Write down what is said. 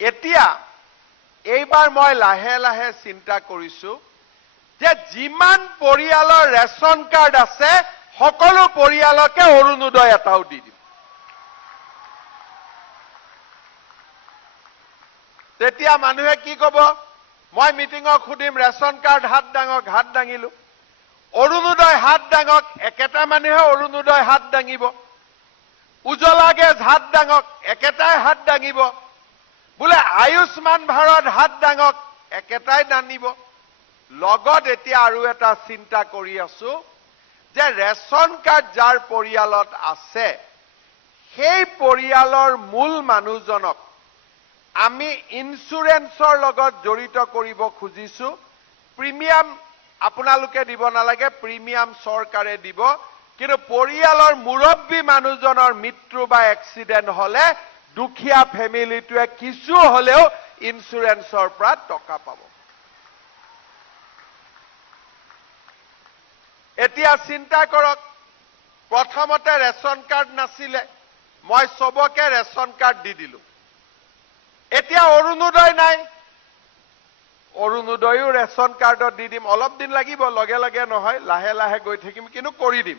এতিয়া এইবাৰ মই লাহে লাহে চিন্তা কৰিছো যে যিমান পৰিয়ালৰ ৰেচন কাৰ্ড আছে সকলো পৰিয়ালকে অৰুণোদয় এটাও দি দিম। তেতিয়া মানুহে কি ক'ব, মই মিটিঙক সুধিম ৰেচন কাৰ্ড হাত দাঙক, হাত দাঙিলো। অৰুণোদয় হাত দাঙক, একেটা মানুহে অৰুণোদয় হাত দাঙিব। উজ্জ্বলা গেছ হাত দাঙক, একেটাই হাত দাঙিব। বোলে আয়ুষ্মান ভাৰত হাত দাঙক, একেটাই দাঙিব। লগত এতিয়া আৰু এটা চিন্তা কৰি আছো যে ৰেচন কাৰ্ড যাৰ পৰিয়ালত আছে সেই পৰিয়ালৰ মূল মানুহজনক আমি ইন্সুৰেন্সৰ লগত জড়িত কৰিব খুজিছো। প্ৰিমিয়াম আপোনালোকে দিব নালাগে, প্ৰিমিয়াম চৰকাৰে দিব, কিন্তু পৰিয়ালৰ মুৰব্বী মানুহজনৰ মৃত্যু বা এক্সিডেন্ট হলে দুখীয়া ফেমিলিটোৱে কিছু হলেও ইন্সুৰেন্সৰ পৰা টকা পাব। এতিয়া চিন্তা কৰক, প্ৰথমতে ৰেচন কাৰ্ড নাছিলে, মই সবকে ৰেচন কাৰ্ড দি দিলো। এতিয়া অৰুণোদয় নাই, অৰুণোদয়ও ৰেচন কাৰ্ডত দি দিম। অলপ দিন লাগিব, লগে লগে নহয়, লাহে লাহে গৈ থাকিম, কিন্তু কৰি দিম।